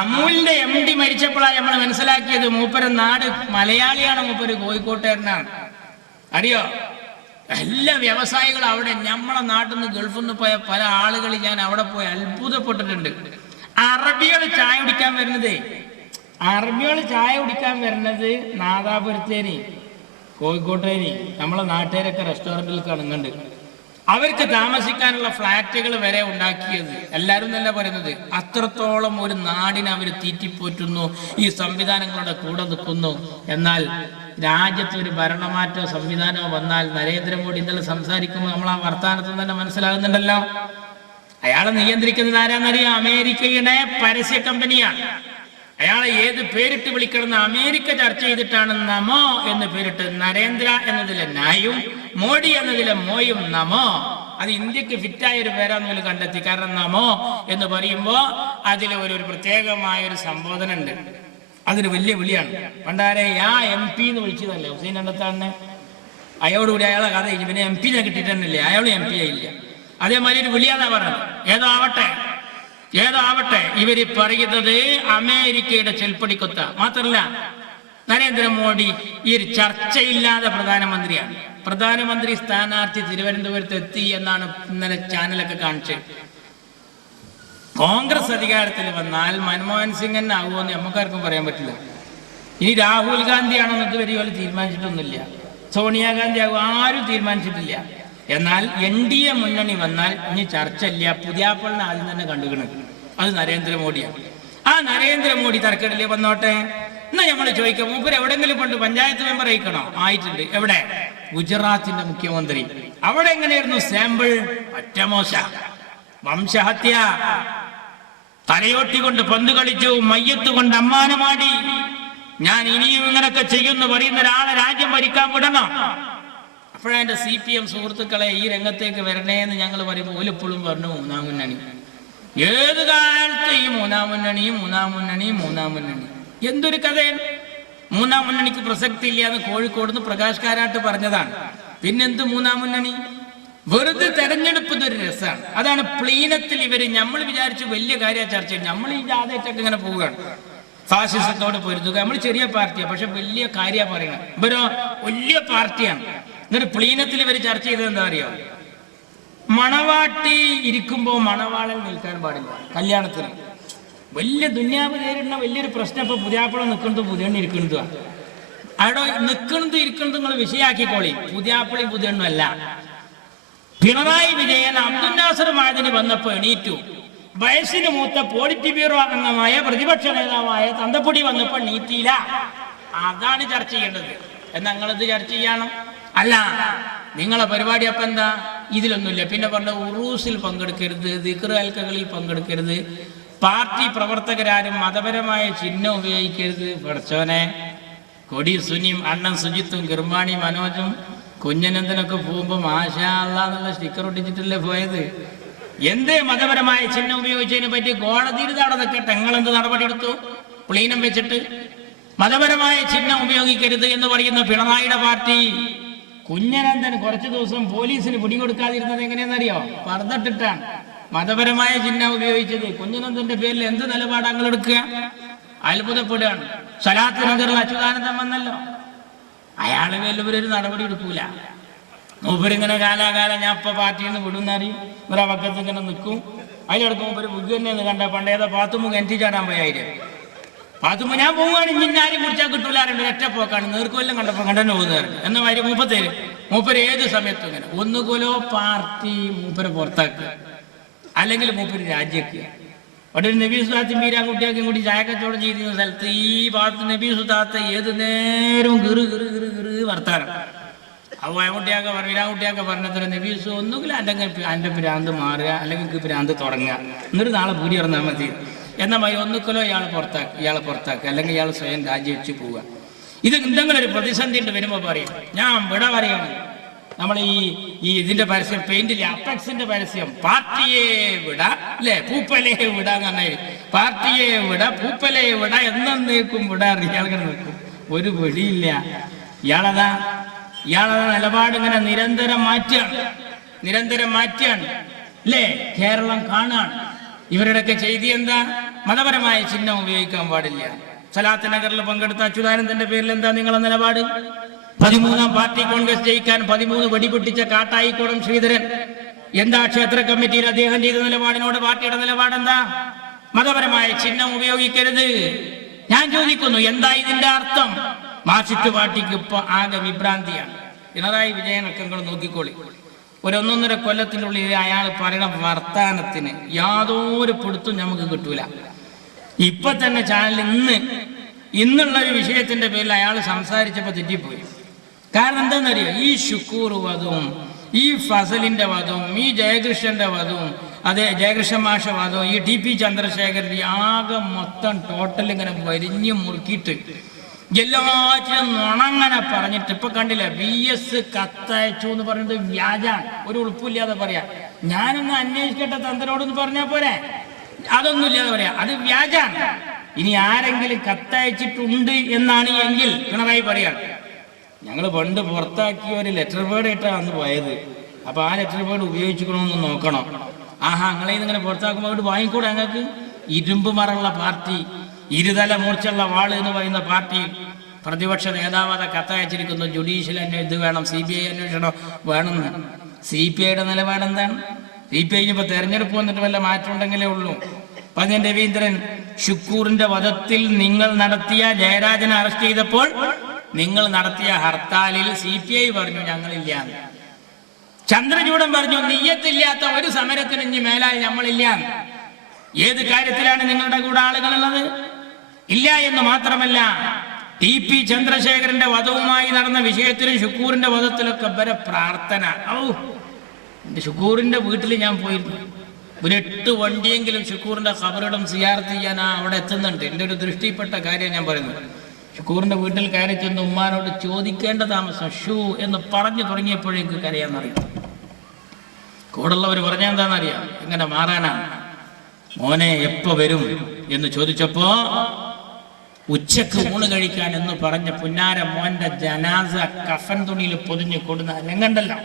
അമൂലിന്റെ MD മരിച്ചപ്പോഴാണ് നമ്മൾ മനസ്സിലാക്കിയത് മൂപ്പര് നാട് മലയാളിയാണ്, മൂപ്പര് കോഴിക്കോട്ടുകാരനാണ്. അറിയോ? എല്ലാ വ്യവസായികളും അവിടെ, നമ്മളെ നാട്ടിൽ നിന്ന് ഗൾഫിൽ നിന്ന് പോയ പല ആളുകൾ ഞാൻ അവിടെ പോയി അത്ഭുതപ്പെട്ടിട്ടുണ്ട്. അറബികൾ ചായ കുടിക്കാൻ വരുന്നത് നാദാപുരത്തേനി, കോഴിക്കോട്ടേനി, നമ്മളെ നാട്ടുകാരൊക്കെ റെസ്റ്റോറൻറ്റിൽ കാണുന്നുണ്ട്. അവർക്ക് താമസിക്കാനുള്ള ഫ്ലാറ്റുകൾ വരെ ഉണ്ടാക്കിയത്. എല്ലാവരും തന്നെ പറയുന്നത് അത്രത്തോളം ഒരു നാടിനെ അവർ തീറ്റിപ്പോറ്റുന്നു, ഈ സംവിധാനങ്ങളുടെ കൂടെ നിൽക്കുന്നു. എന്നാൽ രാജ്യത്ത് ഒരു ഭരണമാറ്റോ സംവിധാനമോ വന്നാൽ, നരേന്ദ്രമോദി ഇന്നലെ സംസാരിക്കുമ്പോൾ നമ്മൾ ആ വർത്തമാനത്തിൽ തന്നെ മനസ്സിലാകുന്നുണ്ടല്ലോ, അയാളെ നിയന്ത്രിക്കുന്നത് ആരാന്നറിയാം? അമേരിക്കയുടെ പരസ്യ കമ്പനിയാണ്. അയാളെ ഏത് പേരിട്ട് വിളിക്കണം? അമേരിക്ക ചർച്ച ചെയ്തിട്ടാണ് നമോ എന്ന് പേരിട്ട്. നരേന്ദ്ര എന്നതിലെ നായും മോഡി എന്നതിലെ മോയും നമോ. അത് ഇന്ത്യക്ക് ഫിറ്റായ ഒരു പേരാന്ന് കണ്ടെത്തി. കാരണം നമോ എന്ന് പറയുമ്പോൾ അതിൽ ഒരു പ്രത്യേകമായ ഒരു സംബോധന ഉണ്ട്. അതൊരു വലിയ വിളിയാണ്. പണ്ടാരെ MP എന്ന് വിളിച്ചതല്ലേ ഹുസൈൻ കണ്ടെത്താനെ? അയാളോടുകൂടി അയാളെ കഥ കഴിഞ്ഞു. പിന്നെ MP കിട്ടിയിട്ടല്ലേ, അയാൾ MP ആയില്ല. അതേമാതിരി ഒരു വിളിയാന്നാ പറഞ്ഞത്. ഏതോ ആവട്ടെ ഇവര് പറയുന്നത് അമേരിക്കയുടെ ചെൽപ്പടിക്കൊത്ത. മാത്രമല്ല, നരേന്ദ്രമോദി ഈ ഒരു ചർച്ചയില്ലാതെ പ്രധാനമന്ത്രിയാണ്. പ്രധാനമന്ത്രി സ്ഥാനാർത്ഥി തിരുവനന്തപുരത്ത് എത്തി എന്നാണ് ഇന്നലെ ചാനലൊക്കെ കാണിച്ചത്. കോൺഗ്രസ് അധികാരത്തിൽ വന്നാൽ മൻമോഹൻ സിംഗ് തന്നെ ആവുമെന്ന് നമുക്കാർക്കും പറയാൻ പറ്റില്ല. ഇനി രാഹുൽ ഗാന്ധിയാണോ ഇതുവരെ തീരുമാനിച്ചിട്ടൊന്നുമില്ല. സോണിയാഗാന്ധി ആകും, ആരും തീരുമാനിച്ചിട്ടില്ല. എന്നാൽ NDA മുന്നണി വന്നാൽ ഇനി ചർച്ചയില്ല. പുതിയാപ്പളിനെ ആദ്യം തന്നെ കണ്ടുകിണത് അത് നരേന്ദ്രമോദിയാണ്. ആ നരേന്ദ്രമോദി തർക്കടില്ലേ വന്നോട്ടെ. എന്നാ നമ്മൾ ചോദിക്കാം, മൂപ്പര് എവിടെങ്കിലും കൊണ്ട് പഞ്ചായത്ത് മെമ്പർ ആയിക്കണോ? ആയിട്ടുണ്ട്. എവിടെ? ഗുജറാത്തിന്റെ മുഖ്യമന്ത്രി. അവിടെ എങ്ങനെയായിരുന്നു സാമ്പിൾ? ഒറ്റമോശ, വംശഹത്യ, തലയോട്ടി കൊണ്ട് പന്ത് കളിച്ചു, മയ്യത്ത് കൊണ്ട് അമ്മാനമാടി. ഞാൻ ഇനിയും ഇങ്ങനൊക്കെ ചെയ്യുമെന്ന് പറയുന്ന ഒരാളെ രാജ്യം ഭരിക്കാൻ വിടണം. അപ്പോഴാണ് എൻ്റെ CPM സുഹൃത്തുക്കളെ ഈ രംഗത്തേക്ക് വരണേ എന്ന് ഞങ്ങൾ പറയുമ്പോൾ ഓലെപ്പോഴും പറഞ്ഞു മൂന്നാം മുന്നണി. ഏത് കാലത്ത് ഈ മൂന്നാം മുന്നണി എന്തൊരു കഥയാണ്. മൂന്നാം മുന്നണിക്ക് പ്രസക്തി ഇല്ല എന്ന് കോഴിക്കോട് നിന്ന് പ്രകാശ് കാരാട്ട് പറഞ്ഞതാണ്. പിന്നെന്ത് മൂന്നാം മുന്നണി? വെറുതെ തെരഞ്ഞെടുപ്പ് ഒരു രസമാണ്. അതാണ് പ്ലീനത്തിൽ നമ്മൾ വിചാരിച്ച് വലിയ കാര്യം ചർച്ച ചെയ്യും. നമ്മൾ ഈ ജാഥയായിട്ടൊക്കെ ഇങ്ങനെ പോവുകയാണ്, ഫാസിസത്തോട് പൊരുതുക. നമ്മൾ ചെറിയ പാർട്ടിയാണ്, പക്ഷെ വലിയ കാര്യമാണ് പറയണം. ഇവരോ വലിയ പാർട്ടിയാണ്. എന്നിട്ട് പ്ലീനത്തിൽ ചർച്ച ചെയ്തത് എന്താ അറിയോ? മണവാട്ടി ഇരിക്കുമ്പോ മണവാളൻ നിൽക്കാൻ പാടില്ല കല്യാണത്തിന്. വലിയ ദുന്യാവ് നേരിടുന്ന വലിയൊരു പ്രശ്നം. ഇപ്പൊ പുതിയാപ്പിള നിൽക്കുന്നത് പുതിയണ്ണി ഇരിക്കുന്നതാണ്. അവിടെ ഇരിക്കുന്നത് നിങ്ങൾ വിഷയാക്കിക്കോളി. പുതിയാപ്പിളയും പുതിയണ്ണും അല്ല. പിണറായി വിജയൻ അബ്ദുൽ നാസർ മഅദനി വന്നപ്പോ എണീറ്റു. വയസ്സിന് മൂത്ത പോളിറ്റ് ബ്യൂറോ അംഗമായ പ്രതിപക്ഷ നേതാവായ തന്തപ്പൊടി വന്നപ്പോ എണീറ്റില്ല. അതാണ് ചർച്ച ചെയ്യേണ്ടത്. എന്നാ നിങ്ങളിത് ചർച്ച ചെയ്യണം. അല്ല, നിങ്ങളെ പരിപാടി അപ്പം എന്താ? ഇതിലൊന്നുമില്ല. പിന്നെ പറഞ്ഞ ഉറൂസിൽ പങ്കെടുക്കരുത്, ദിക്ർ ഹൽക്കകളിൽ പങ്കെടുക്കരുത്, പാർട്ടി പ്രവർത്തകരാരും മതപരമായ ചിഹ്നം ഉപയോഗിക്കരുത്. പഠിച്ചോനെ, കൊടി സുനിയും അണ്ണൻ സുജിത്തും കിർമാണി മനോജും കുഞ്ഞനന്ദനൊക്കെ പോകുമ്പോൾ മാഷാ അല്ലാ എന്നുള്ള സ്റ്റിക്കർ ഒട്ടിച്ചിട്ടല്ലേ പോയത്. എന്ത് മതപരമായ ചിഹ്നം ഉപയോഗിച്ചതിനെ പറ്റി കോടതിയിൽ നടന്നിട്ട് ഞങ്ങളെന്ത് നടപടി എടുത്തു? പ്ലീനം വെച്ചിട്ട് മതപരമായ ചിഹ്നം ഉപയോഗിക്കരുത് എന്ന് പറയുന്ന പിണറായിയുടെ പാർട്ടി കുഞ്ഞനന്ദൻ കുറച്ചു ദിവസം പോലീസിന് പിടികൊടുക്കാതിരുന്നത് എങ്ങനെയാണെന്നറിയോ? പറഞ്ഞിട്ടിട്ടാണ് മതപരമായ ചിഹ്നം ഉപയോഗിച്ചത്. കുഞ്ഞനന്ദന്റെ പേരിൽ എന്ത് നിലപാടാങ്ങൾ എടുക്കുക? അത്ഭുതപ്പെടുകയാണ്. സലാത്ത് നഗറിൽ അച്യുതാനന്ദൻ വന്നല്ലോ, അയാളെ പേരിൽ ഇവരൊരു നടപടി എടുക്കൂല. മൂപ്പരിങ്ങനെ കാലാകാലം ഞാൻ ഇപ്പൊ പാർട്ടിയിൽ നിന്ന് വിടുന്നറിയും. ഇവരെ പക്കത്ത് ഇങ്ങനെ നിൽക്കും. അതിലെടുക്കും മൂപ്പര് ബുദ്ധി തന്നെ കണ്ട പണ്ടേതാ പാത്തുമ്പ് കിണറ്റി ചാടാൻ പോയായിരുന്നു. പാത്തുമ്പ് ഞാൻ പോവുകയാണ്, ഇന്നാരും കുടിച്ചാൽ കിട്ടൂലാറുണ്ട്. ഒറ്റപ്പോക്കാണ്. നീർക്കൊല്ലം കണ്ടപ്പോൾ കണ്ടന്നെ പോകുന്നവരുണ്ട്. എന്ന മാതിരി മൂപ്പര് ഏത് സമയത്തും ഇങ്ങനെ ഒന്നുകൊലോ പാർട്ടി മൂപ്പര് പുറത്താക്കുക, അല്ലെങ്കിൽ മൂപ്പര് രാജ്യക്കുക. അവിടെ ഒരു നബീ സുതാത്തും ബീരാൻകുട്ടിയാക്കും കൂടി ചായക്കച്ചവടം ചെയ്തിരുന്ന സ്ഥലത്ത് ഈ ഭാഗത്ത് നബീ സുതാത്ത ഏത് നേരവും ഗിറ് വർത്താനം. അപ്പോൾ വയകുട്ടിയൊക്കെ വീരാൻകുട്ടിയൊക്കെ പറഞ്ഞത്ര നബീസ് ഒന്നുകിൽ എൻ്റെ ഭ്രാന്ത് മാറുക, അല്ലെങ്കിൽ ഭ്രാന്ത് തുടങ്ങുക, എന്നിട്ട് നാളെ പൂടി ഇറന്നാൽ മതി. എന്നാൽ മതി ഒന്നുക്കലോ ഇയാളെ പുറത്താക്കുക, അല്ലെങ്കിൽ ഇയാൾ സ്വയം രാജിവെച്ച് പോവുക. ഇത് എന്തെങ്കിലും ഒരു പ്രതിസന്ധി ഉണ്ട് വരുമ്പോൾ പറയും ഞാൻ ഇവിടെ പറയാണ്. നമ്മൾ ഈ ഇതിന്റെ പരസ്യം പെയിന്റിലെ അപ്പെക്സിന്റെ പരസ്യം, പാർട്ടിയെ വിട അല്ലേ പൂപ്പലയെ വിടാന്ന് പറഞ്ഞാൽ പാർട്ടിയെ വിട പൂപ്പലയെ വിട എന്നേക്കും വിടാറ്. ഇയാൾങ്ങനെ നിൽക്കും, ഒരു വെളിയില്ല. ഇയാളതാ നിലപാട് ഇങ്ങനെ നിരന്തരം മാറ്റിയാണ് അല്ലേ? കേരളം കാണാണ്. ഇവരുടെയൊക്കെ ചെയ്തി എന്താ? മതപരമായ ചിഹ്നം ഉപയോഗിക്കാൻ പാടില്ല. സലാത്ത് നഗറിൽ പങ്കെടുത്ത അച്യുതാനന്ദന്റെ പേരിൽ എന്താ നിങ്ങളെ നിലപാട്? 13-ാം പാർട്ടി കോൺഗ്രസ് ജയിക്കാൻ 13 വെടിപൊട്ടിച്ച കാട്ടായിക്കോടം ശ്രീധരൻ എന്താ ക്ഷേത്ര കമ്മിറ്റിയിൽ അദ്ദേഹം ചെയ്ത നിലപാടിനോട് പാർട്ടിയുടെ നിലപാടെന്താ? മതപരമായ ചിഹ്നം ഉപയോഗിക്കരുത്. ഞാൻ ചോദിക്കുന്നു, എന്താ ഇതിന്റെ അർത്ഥം? മാർക്സിസ്റ്റ് പാർട്ടിക്ക് ഇപ്പൊ ആകെ വിഭ്രാന്തിയാണ്. പിണറായി വിജയനൊക്കെ നിങ്ങൾ നോക്കിക്കോളി. 1.5 കൊല്ലത്തിനുള്ളിൽ അയാൾ പറയുന്ന വർത്താനത്തിന് യാതൊരു പിടുത്തും നമുക്ക് കിട്ടൂല. ഇപ്പൊ തന്നെ ചാനലിൽ ഇന്നുള്ള ഒരു വിഷയത്തിന്റെ പേരിൽ അയാൾ സംസാരിച്ചപ്പോൾ തെറ്റിപ്പോയി. കാരണം എന്താണെന്നറിയോ? ഈ ഷുക്കൂർ വധവും ഈ ഫസലിന്റെ വധവും ഈ ജയകൃഷ്ണന്റെ വധവും അതെ ജയകൃഷ്ണ മാഷ വധവും ഈ ടി പി ചന്ദ്രശേഖരന്റെ ആകെ മൊത്തം ടോട്ടൽ ഇങ്ങനെ വരിഞ്ഞു മുറുക്കിയിട്ട് എല്ലാറ്റിനും നുണങ്ങനെ പറഞ്ഞിട്ട് ഇപ്പൊ കണ്ടില്ല, VS കത്തയച്ചു എന്ന് പറഞ്ഞത് വ്യാജാണ്. ഒരു ഉളുപ്പില്ലാതെ പറയാ. ഞാനൊന്ന് അന്വേഷിക്കട്ടെ തന്ത്രോടൊന്ന് പറഞ്ഞാൽ പോരെ? അതൊന്നും ഇല്ലാതെ പറയാ, അത് വ്യാജാണ്. ഇനി ആരെങ്കിലും കത്തയച്ചിട്ടുണ്ട് എന്നാണ് എങ്കിൽ പിണറായി പറയാണ് ഞങ്ങൾ പണ്ട് പുറത്താക്കിയ ഒരു ലെറ്റർ പേഡ് ഇട്ടാണ് അന്ന് പോയത്, അപ്പൊ ആ ലെറ്റർ പേഡ് ഉപയോഗിച്ചിക്കണമെന്ന് നോക്കണം. ആഹാ, നിങ്ങളെ ഇങ്ങനെ പുറത്താക്കുമ്പോൾ അവിടെ വാങ്ങിക്കൂടെ? ഞങ്ങൾക്ക് ഇരുമ്പ് മറുള്ള പാർട്ടി, ഇരുതല മൂർച്ചുള്ള വാള് എന്ന് പറയുന്ന പാർട്ടി പ്രതിപക്ഷ നേതാവത കത്തയച്ചിരിക്കുന്നു. ജുഡീഷ്യൽ ഇത് വേണം, CBI അന്വേഷണം വേണമെന്ന്. CPIയുടെ നിലപാടെന്താണ്? CPI ഇപ്പൊ തെരഞ്ഞെടുപ്പ് വന്നിട്ട് വല്ല മാറ്റം ഉണ്ടെങ്കിലേ ഉള്ളൂ. പന്ന്യൻ രവീന്ദ്രൻ ഷുക്കൂറിന്റെ വധത്തിൽ നിങ്ങൾ നടത്തിയ ജയരാജനെ അറസ്റ്റ് ചെയ്തപ്പോൾ നിങ്ങൾ നടത്തിയ ഹർത്താലിൽ CPI പറഞ്ഞു ഞങ്ങളില്ല. ചന്ദ്രചൂഡൻ പറഞ്ഞു നിയ്യത്തില്ലാത്ത ഒരു സമരത്തിന് ഇനി മേലാൽ നമ്മളില്ല. ഏത് കാര്യത്തിലാണ് നിങ്ങളുടെ കൂടെ ആളുകളുള്ളത്? ഇല്ല എന്ന് മാത്രമല്ല, TP ചന്ദ്രശേഖരന്റെ വധവുമായി നടന്ന വിഷയത്തിലും ഷുക്കൂറിന്റെ വധത്തിലൊക്കെ വരെ പ്രാർത്ഥന. എന്റെ ഷുക്കൂറിന്റെ വീട്ടിൽ ഞാൻ പോയിരുന്നു. ഒരു 8 വണ്ടിയെങ്കിലും ഷുക്കൂറിന്റെ ഖബറിടം സിയാറത്ത് ചെയ്യാൻ അവിടെ എത്തുന്നുണ്ട്. എൻ്റെ ഒരു ദൃഷ്ടിപ്പെട്ട കാര്യം ഞാൻ പറയുന്നത്. ഷുക്കൂറിന്റെ വീട്ടിൽ കയറി ചെന്ന് ഉമ്മാനോട് ചോദിക്കേണ്ട താമസം ഷൂ എന്ന് പറഞ്ഞു തുടങ്ങിയപ്പോഴേക്ക് കരയാന്നറിയാം. കൂടെയുള്ളവർ പറഞ്ഞാൽ എന്താണെന്നറിയാം, ഇങ്ങനെ മാറാനാണ്. മോനെ എപ്പോ വരും എന്ന് ചോദിച്ചപ്പോ ഉച്ചക്ക് ഊണ് കഴിക്കാൻ എന്ന് പറഞ്ഞ പുന്നാര മോന്റെ ജനാസ കഫൻ തുണിയിൽ പൊതിഞ്ഞു കൊടുന്ന രംഗണ്ടല്ലോ,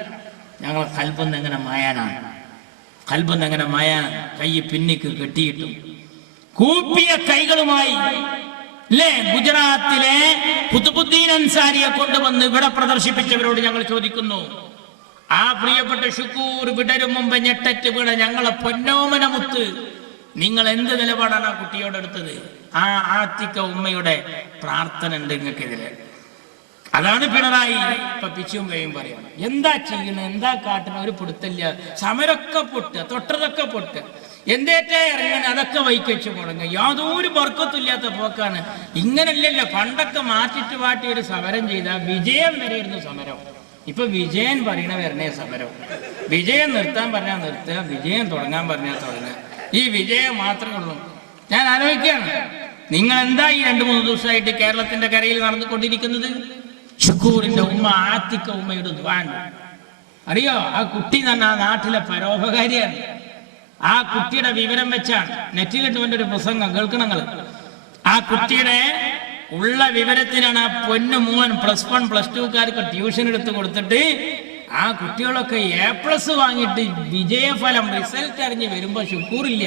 ഞങ്ങളെ കൽബൊന്ന് എങ്ങനെ മായാനാണ്, കൽബൊന്ന് എങ്ങനെ മായാൻ, കൈ പിന്നിക്ക് കെട്ടിയിട്ടു കൂപ്പിയ കൈകളുമായി അല്ലേ ഗുജറാത്തിലെ ഖുതുബുദ്ദീൻ അൻസാരിയെ കൊണ്ടുവന്ന് ഇവിടെ പ്രദർശിപ്പിച്ചവരോട് ഞങ്ങൾ ചോദിക്കുന്നു, ആ പ്രിയപ്പെട്ട ഷുക്കൂർ വിടരും മുമ്പ് ഞെട്ടറ്റ് വീണ ഞങ്ങളെ പൊന്നോമന മുത്ത് നിങ്ങൾ എന്ത് നിലപാടാണ് ആ കുട്ടിയോട് എടുത്തത്? ആ ആത്തിക്ക ഉമ്മയുടെ പ്രാർത്ഥന ഉണ്ട് നിങ്ങൾക്കെതിരെ. അതാണ് പിണറായി ഇപ്പൊ പിച്ചും കയ്യും പറയാം. എന്താ ചെയ്യണ, എന്താ കാട്ടണ, ഒരു പിടുത്തല്ല. സമരമൊക്കെ പൊട്ട്, തൊട്ടതൊക്കെ പൊട്ട്, എന്തേറ്റേ ഇറങ്ങണ അതൊക്കെ വൈക്കച്ചു മുടങ്ങുക. യാതൊരു ബർക്കത്തുമില്ലാത്ത പോക്കാണ്. ഇങ്ങനല്ലല്ലോ പണ്ടൊക്കെ മാറ്റിട്ട് വാട്ടി ഒരു സമരം ചെയ്ത വിജയം വരെയായിരുന്നു സമരം. ഇപ്പൊ വിജയൻ പറയണ വരണേ സമരം. വിജയം നിർത്താൻ പറഞ്ഞാൽ നിർത്തുക, വിജയം തുടങ്ങാൻ പറഞ്ഞാൽ തുടങ്ങുക. ഈ വിജയം മാത്രമേ ഉള്ളൂ. ഞാൻ ആലോചിക്കുകയാണ്, നിങ്ങൾ എന്താ ഈ 2-3 ദിവസമായിട്ട് കേരളത്തിന്റെ കരയിൽ നടന്നുകൊണ്ടിരിക്കുന്നത്? ഷുക്കൂറിന്റെ ഉമ്മ ആത്തിക്ക ഉമ്മയുടെ ദ്വാൻ അറിയോ? ആ കുട്ടി തന്നെ ആ നാട്ടിലെ പരോപകാരിയാണ്. ആ കുട്ടിയുടെ വിവരം വെച്ചാണ് നെറ്റിലിട്ട് ഒരു പ്രസംഗം കേൾക്കണങ്ങൾ. ആ കുട്ടിയുടെ ഉള്ള വിവരത്തിനാണ് ആ പൊന്നു മോൻ +1 +2കാർക്ക് ട്യൂഷൻ എടുത്ത് കൊടുത്തിട്ട് ആ കുട്ടികളൊക്കെ A+ വാങ്ങിയിട്ട് വിജയഫലം റിസൾട്ട് അറിഞ്ഞ് വരുമ്പോ ഷുക്കൂറില്ല,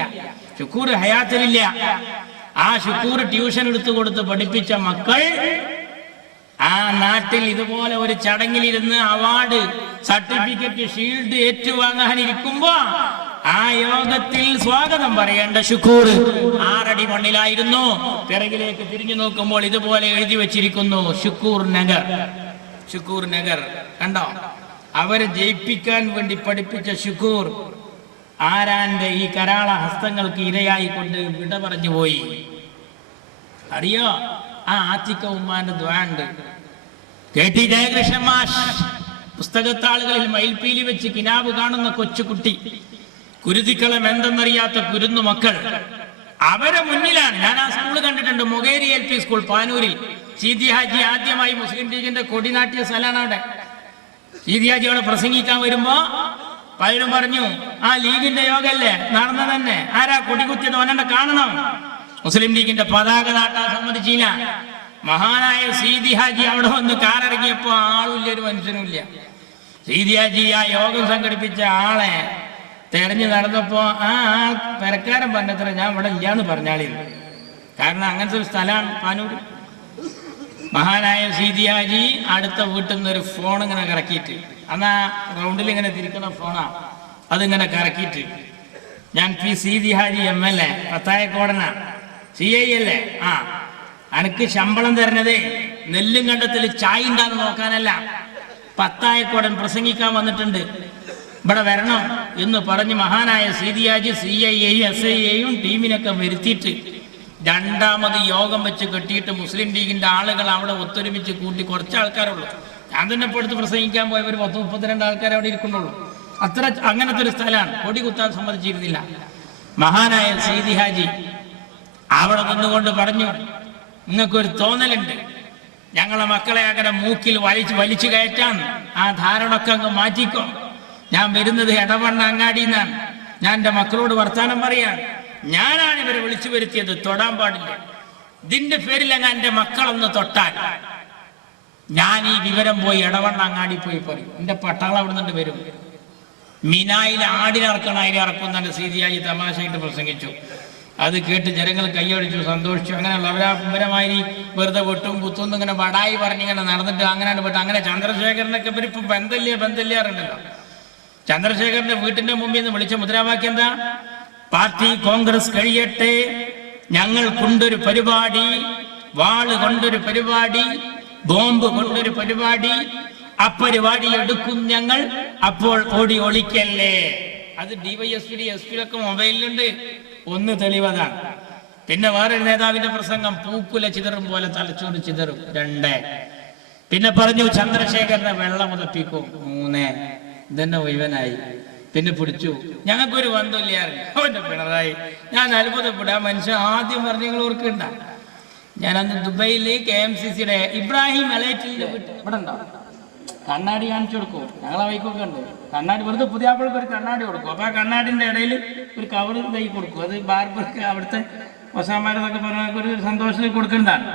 ഷുക്കൂർ ഹയാത്തിലില്ല. ആ ഷുക്കൂർ ട്യൂഷൻ എടുത്തു കൊടുത്ത് പഠിപ്പിച്ച മക്കൾ ആ നാട്ടിൽ ഇതുപോലെ ഒരു ചടങ്ങിലിരുന്ന് അവാർഡ്, സർട്ടിഫിക്കറ്റ്, ഷീൽഡ് ഏറ്റുവാങ്ങാനിരിക്കുമ്പോ ആ യോഗത്തിൽ സ്വാഗതം പറയേണ്ട ഷുക്കൂർ 6 അടി മണ്ണിലായിരുന്നു. പിറകിലേക്ക് തിരിഞ്ഞു നോക്കുമ്പോൾ ഇതുപോലെ എഴുതി വെച്ചിരിക്കുന്നു ഷുക്കൂർ നഗർ. ഷുക്കൂർ നഗർ കണ്ടോ? അവരെ ജയിപ്പിക്കാൻ വേണ്ടി പഠിപ്പിച്ച ഷുക്കൂർ ആരാന്റെ ഈ കരാള ഹസ്തങ്ങൾക്ക് ഇരയായി കൊണ്ട് വിട പറഞ്ഞു പോയി. അറിയോ? ആ ആത്തിക്ക ഉമ്മാന്റെ ദ്വാണ്ട് KT ജയകൃഷ്ണൻ മാഷ് പുസ്തകത്താളുകളിൽ മയിൽപ്പീലി വെച്ച് കിനാബ് കാണുന്ന കൊച്ചുകുട്ടി, കുരുതിക്കളം എന്തെന്നറിയാത്ത കുരുന്നു മക്കൾ അവരെ മുന്നിലാണ്. ഞാൻ ആ സ്കൂൾ കണ്ടിട്ടുണ്ട്, മൊകേരി LP സ്കൂൾ പാനൂരിൽ. സീതി ഹാജി ആദ്യമായി മുസ്ലിം ലീഗിന്റെ കൊടി നാട്ടിയ സ്ഥലമാണ് അവിടെ. സീതി ഹാജി അവിടെ പ്രസംഗിക്കാൻ വരുമ്പോ പലരും പറഞ്ഞു, ആ ലീഗിന്റെ യോഗല്ലേ നടന്ന തന്നെ, ആരാ കൊടികുത്തിയത് ഓനെ കാണണം. മുസ്ലിം ലീഗിന്റെ പതാക നാട്ടാൻ സമ്മതിച്ചില്ല. മഹാനായ സീതി ഹാജി അവിടെ വന്ന് കാറിറങ്ങിയപ്പോ ആളുമില്ല, ഒരു മനുഷ്യനുമില്ല. സീതി ഹാജി ആ യോഗം സംഘടിപ്പിച്ച ആളെ തെരഞ്ഞു നടന്നപ്പോ ആ പെരക്കാരൻ പറഞ്ഞത്ര ഞാൻ ഇവിടെ ഇല്ലാന്ന് പറഞ്ഞാളി. കാരണം അങ്ങനത്തെ ഒരു സ്ഥലമാണ് പാനൂർ. മഹാനായ സീതി ഹാജി അടുത്ത വീട്ടിൽ നിന്ന് ഒരു ഫോൺ ഇങ്ങനെ കറക്കിയിട്ട്, അന്നാ റൗണ്ടിൽ ഇങ്ങനെ തിരിക്കുന്ന ഫോണാ, അതിങ്ങനെ കറക്കിയിട്ട്, ഞാൻ സീതി ഹാജി MLA പത്തായക്കോടന CI അല്ലേ, ആ അനക്ക് ശമ്പളം തരണതേ നെല്ലും കണ്ടത്തിൽ ചായ ഉണ്ടാന്ന് നോക്കാനല്ല, പത്തായക്കോടൻ പ്രസംഗിക്കാൻ വന്നിട്ടുണ്ട്, ഇവിടെ വരണം എന്ന് പറഞ്ഞ് മഹാനായ സീതി ഹാജി CIയെയും SIയെയും ടീമിനൊക്കെ വരുത്തിയിട്ട് രണ്ടാമത് യോഗം വെച്ച് കെട്ടിയിട്ട് മുസ്ലിം ലീഗിന്റെ ആളുകൾ അവിടെ ഒത്തൊരുമിച്ച് കൂട്ടി. കുറച്ച് ആൾക്കാരുള്ളൂ. ഞാൻ തന്നെ ഇപ്പോൾ എടുത്ത് പ്രസംഗിക്കാൻ പോയവർ 10-32 ആൾക്കാർ അവിടെ ഇരിക്കുന്നുള്ളൂ. അത്ര അങ്ങനത്തെ ഒരു സ്ഥലമാണ്. കൊടി കുത്താൻ സമ്മതിച്ചിരുന്നില്ല. മഹാനായ സീതി ഹാജി അവിടെ നിന്നുകൊണ്ട് പറഞ്ഞു, നിങ്ങൾക്കൊരു തോന്നലുണ്ട്, ഞങ്ങളെ മക്കളെ അങ്ങനെ മൂക്കിൽ വലിച്ചു കയറ്റാൻ, ആ ധാരണയൊക്കെ അങ്ങ് മാറ്റിക്കോ. ഞാൻ വരുന്നത് എടവണ്ണ അങ്ങാടിന്നാണ്. ഞാൻ എൻ്റെ മക്കളോട് വർത്താനം പറയാൻ, ഞാനാണ് ഇവരെ വിളിച്ചു വരുത്തിയത്, തൊടാൻ പാടില്ല. ഇതിന്റെ പേരിൽ അങ്ങ് എൻ്റെ മക്കളൊന്ന് തൊട്ടാൽ ഞാൻ ഈ വിവരം പോയി എടവണ്ണ അങ്ങാടി പോയി പറയും. എൻ്റെ പട്ടാളം അവിടെ നിന്ന് വരും. മിനായിൽ ആടിനിറക്കണം, അതിനെ ഇറക്കുന്ന സീതി ഹാജി തമാശയായിട്ട് പ്രസംഗിച്ചു. അത് കേട്ട് ജനങ്ങൾ കൈയടിച്ചു, സന്തോഷിച്ചു. അങ്ങനെയുള്ള അവരാപരമായി വെറുതെ വെട്ടും കുത്തും ഇങ്ങനെ വടായി പറഞ്ഞിങ്ങനെ നടന്നിട്ട് അങ്ങനെ വിട്ടു. അങ്ങനെ ചന്ദ്രശേഖരനൊക്കെ ഇവരിപ്പം ബന്ധമില്ലാറുണ്ടല്ലോ. ചന്ദ്രശേഖരന്റെ വീട്ടിന്റെ മുമ്പിൽ നിന്ന് വിളിച്ച മുദ്രാവാക്യം എന്താ? പാർട്ടി കോൺഗ്രസ് കഴിയട്ടെ, ഞങ്ങൾ കൊണ്ടൊരു പരിപാടി, വാള് കൊണ്ടൊരു പരിപാടി, ബോംബ് കൊണ്ടൊരു പരിപാടി, അപ്പരിപാടി എടുക്കും ഞങ്ങൾ, അപ്പോൾ ഓടി ഒളിക്കല്ലേ. അത് DYSP SP ഒക്കെ മൊബൈലിലുണ്ട്. ഒന്ന് തെളിവതാണ്. പിന്നെ വേറൊരു നേതാവിന്റെ പ്രസംഗം, പൂക്കുല ചിതറും പോലെ തലച്ചോറ് ചിതറും 2. പിന്നെ പറഞ്ഞു ചന്ദ്രശേഖരനെ വെള്ളം ഉതപ്പിക്കും 3. ഇതന്നെ ഒഴിവനായി. പിന്നെ പിടിച്ചു. ഞങ്ങൾക്കൊരു ബന്ധമില്ലായിരുന്നു. അവന്റെ പിണറായി, ഞാൻ അത്ഭുതപ്പെടാം. മനുഷ്യൻ ആദ്യം പറഞ്ഞു, നിങ്ങൾ ഓർക്കണ്ട, ഞാനന്ന് ദുബൈയില് KMCCയുടെ ഇബ്രാഹിം അലേറ്റിന്റെ വീട്ടിൽ ഇവിടെ ഉണ്ടോ കണ്ണാടി കാണിച്ചു കൊടുക്കും. ഞങ്ങളെ വൈക്കൊക്കെ ഉണ്ട് കണ്ണാടി, വെറുതെ പുതിയ ആപ്പിൾക്ക് ഒരു കണ്ണാടി കൊടുക്കും. അപ്പോൾ ആ കണ്ണാടിൻ്റെ ഇടയിൽ ഒരു കവർ കൈ കൊടുക്കും. അത് ബാർബർക്ക് അവിടുത്തെ ഒസാമാരെന്നൊക്കെ പറഞ്ഞ ഒരു സന്തോഷത്തിൽ കൊടുക്കുന്നതാണ്.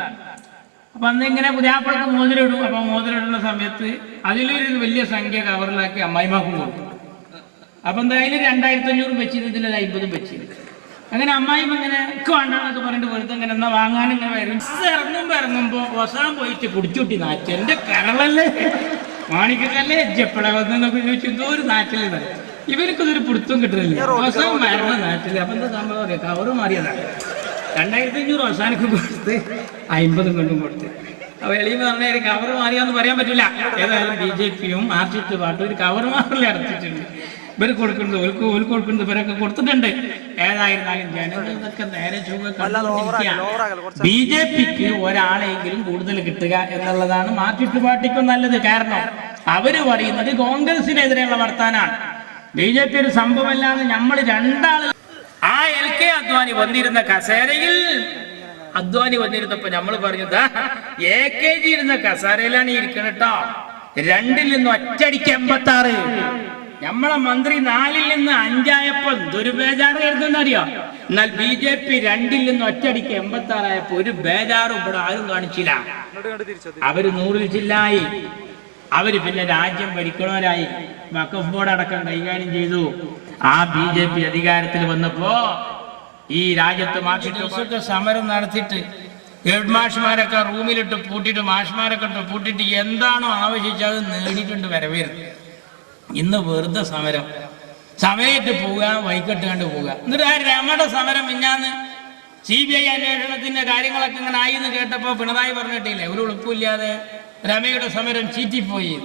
അപ്പം അന്ന് ഇങ്ങനെ പുതിയാപ്പിളക്ക് മോതിരിടും. അപ്പം മോതിരിടുന്ന സമയത്ത് അതിലൊരു വലിയ സംഖ്യ കവറിലാക്കി അമ്മായിമാക്കും കൊടുക്കും. അപ്പം എന്തായാലും 2500 വെച്ചിട്ട് ഇതിലൊരു 50 വെച്ചിട്ട് അങ്ങനെ അമ്മായിമ്മ ഇങ്ങനെ ഒക്കെ വേണ്ടെന്നൊക്കെ പറഞ്ഞിട്ട് വെറുതെ ഇങ്ങനെ എന്നാൽ വാങ്ങാനും ഇങ്ങനെ വരും. ഇറങ്ങുമ്പോൾ ഒസാൻ പോയിട്ട് കുടിച്ചുട്ടി നാറ്റ്, എൻ്റെ കരളല്ലേ മാണിക്കല്ലേ എപ്പോഴാന്നൊക്കെ ചോദിച്ചു. എന്തോ ഒരു നാറ്റിൽ ഇവർക്കിതൊരു പിടുത്തം കിട്ടുന്നില്ല. ഒസാൻ മരണ നാറ്റിൽ. അപ്പം എന്താ സംഭവം അറിയാം, കവറ് മാറിയതാണ്. 2500 അവസാനക്ക് കൊടുത്ത് 50 കൊണ്ടും കൊടുത്ത്. അപ്പോൾ എളിയ പറഞ്ഞ കവർ മാറിയാന്ന് പറയാൻ പറ്റില്ല. ഏതായാലും BJPയും മാർക്സിസ്റ്റ് പാർട്ടിയും ഒരു കവർ മാറിൽ അടച്ചിട്ടുണ്ട്. ഇവർ കൊടുക്കുന്നത് ഓൽക്ക് കൊടുക്കുന്നത് ഇവരൊക്കെ കൊടുത്തിട്ടുണ്ട്. ഏതായിരുന്നാലും ജനങ്ങൾ ഇതൊക്കെ നേരെ BJPക്ക് ഒരാളെങ്കിലും കൂടുതൽ കിട്ടുക എന്നുള്ളതാണ് മാർക്സിസ്റ്റ് പാർട്ടിക്കും നല്ലത്. കാരണം അവര് പറയുന്നത് കോൺഗ്രസിനെതിരെയുള്ള വർത്താനാണ്. BJP ഒരു സംഭവമല്ലാന്ന് നമ്മൾ രണ്ടാൾ ആ LK അദ്വാനി വന്നിരുന്ന കസേരയിൽ അദ്വാനി വന്നിരുന്നപ്പോ നമ്മൾ പറഞ്ഞത് AKG ഇരുന്ന കസേരയിലാണ് ഇരിക്കണട്ടോ. 2ൽ നിന്ന് ഒറ്റടിക്ക് 86. നമ്മളെ മന്ത്രി 4ൽ നിന്ന് 5 എന്തൊരു ബേജാറായിരുന്നറിയോ. എന്നാൽ BJP 2ൽ നിന്ന് ഒറ്റടിക്ക് 86 ഒരു ബേജാറും ഇവിടെ ആരും കാണിച്ചില്ല. അവര് 100ൽ ചില്ലായി. അവര് പിന്നെ രാജ്യം ഭരിക്കണവരായി. വഖഫ് ബോർഡ് അടക്കം കൈകാര്യം ചെയ്തു. ആ BJP അധികാരത്തിൽ വന്നപ്പോ ഈ രാജ്യത്ത് മാർക്സിസ്റ്റ് സമരം നടത്തിയിട്ട് ഹെഡ് മാഷ്മാരൊക്കെ റൂമിലിട്ട് പൂട്ടിയിട്ട് മാഷ്മാരൊക്കെ ഇട്ട് പൂട്ടിയിട്ട് എന്താണോ ആവശ്യിച്ചത് നേടിയിട്ടുണ്ട് വരവേറ്. ഇന്ന് വെറുതെ സമയത്ത് പോവുക, വൈകിട്ട് കണ്ട് പോവുക. എന്നിട്ട് ആ രമയുടെ സമരം മിഞ്ഞാന്ന് CBI അന്വേഷണത്തിന്റെ കാര്യങ്ങളൊക്കെ ഇങ്ങനെ ആയി എന്ന് കേട്ടപ്പോ പിണറായി പറഞ്ഞിട്ടില്ലേ, ഒരു എളുപ്പമില്ലാതെ രമയുടെ സമരം ചീറ്റിപ്പോയി.